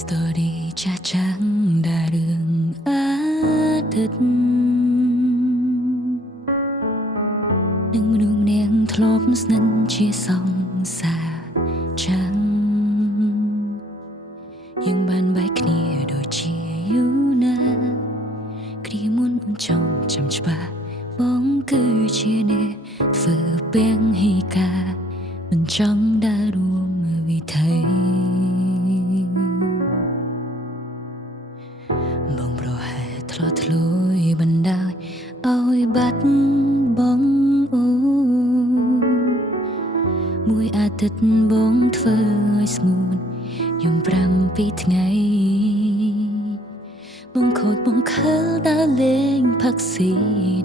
story ចាស់ចាំងដែលរឿងអាទិត្យនឹងមនុស្សម្នាក់ធ្លាប់ស្និទ្ធជាសង្សារចាំងយើងបានបែកគ្នាដូចជាយូរណាស់គ្រាមុនអូនចង់ចាំច្បាស់បងគឺជាអ្នកធ្វើពាំងហេកាមិនចង់ដើររួមវិថីបងប្រហែលធ្លាប់ធ្លួយបណ្ដោយឲ្យបាត់បងអូមួយអាទិត្យបងធ្វើឲ្យស្ងួនយំ7ថ្ងៃបងខូចបងខើដើរលេងផឹកស៊ី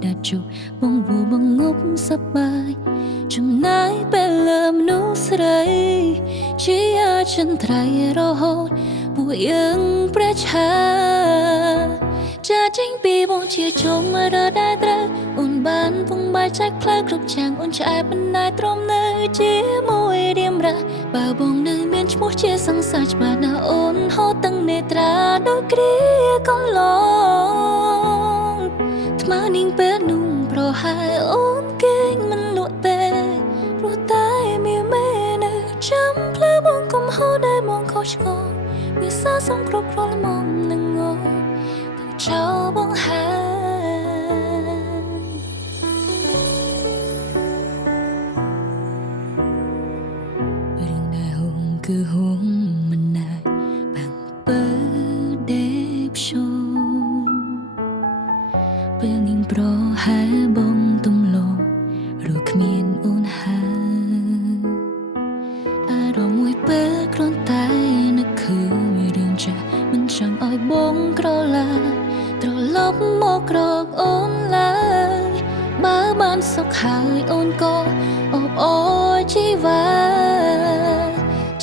ដាច់ជប់បងវល់បងងប់សប្បាយចំណាយពេលលើមនុស្សស្រីជាអចិន្ត្រៃយ៍រហូតពួកយើងប្រឆាចាចេញពីបងជាជុំរដែលត្រូវអូនបានពងបាយចែកផ្លែគ្រប់យ៉ាងអូនឆ្អែតមិនដែលទ្រាំនៅជាមួយរៀមរះបើបងនៅមានឈ្មោះជាសង្សារច្បាស់ណាស់អូនហូតទាំងនេត្រាដូចគ្រាកន្លងថ្មនាងពេលនោះប្រហែលអូនគេងមិនលក់ទេព្រោះតែមានមេនៅចាំផ្លើបងកុំហូរដែលបងខុសឆ្គងវាសាសំគ្រប់គ្រងមកនឹងងងចោលបងហើយរឿងដែលហួងគឺហួងមិនណាយបាំងបើដេបឈោពេលនាងប្រហែលបងទំលោរកគ្មានអូនហើយអារម្មណ៍មួយពេលគ្រាន់តែនឹកឃើញរឿងចាស់មិនចង់ឲ្យបងក្រឡាត្រឡប់មកក្រកអូនឡើយបើបានសុខហើយអូនក៏អបអរជីវ៉ា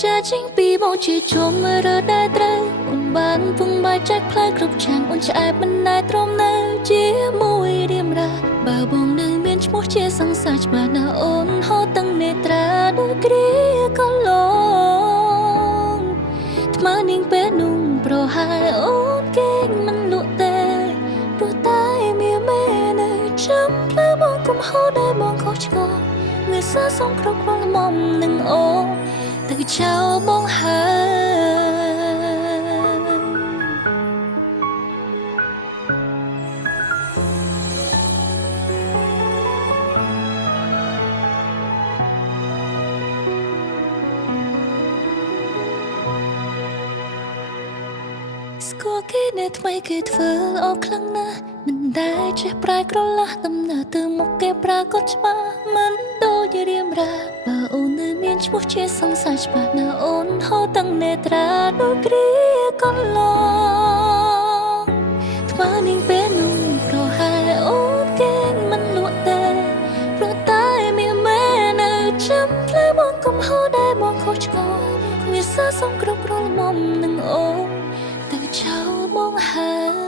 ចាចេញពីបងជាជុំរដែលត្រូវអូនបានពងបាយចែកផ្លែគ្រប់យ៉ាងអូនឆ្អែតមិនដែលទ្រាំនៅជាមួយរៀមរះបើបងនៅមានឈ្មោះជាសង្សារច្បាស់ណាស់អូនហូតទាំងនេត្រាដូចគ្រាកន្លងថ្មនាងពេលនោះប្រហែលអូនគេងមិនលក់ទេព្រោះតែមានមេនៅចាំផ្លើបងកុំហូរដែលបងខុសឆ្គងវាសាសំគ្រប់គ្រងមុំនឹងអូទៅចោលបងហើយស្គាល់គេអ្នកថ្មីគេធ្វើអោខ្លាំងណាស់មិនដែលចេះប្រែក្រឡាស់ដំណើរទៅមុខគេប្រាកដច្បាស់មិនដូចរៀមរាបើអូននៅមានឈ្មោះជាសង្សារច្បាស់ណាស់អូនហូរទាំងនេត្រាដូចគ្រាកន្លងថ្មនាងពេលនោះប្រហែលអូនគេងមិនលក់ទេព្រោះតែមានមេនៅចាំផ្លែបងកុំហូរដែលបងខុសឆ្គងវាសាសំគ្រប់គ្រងមុំនឹងអូនទៅចោលបងហើយ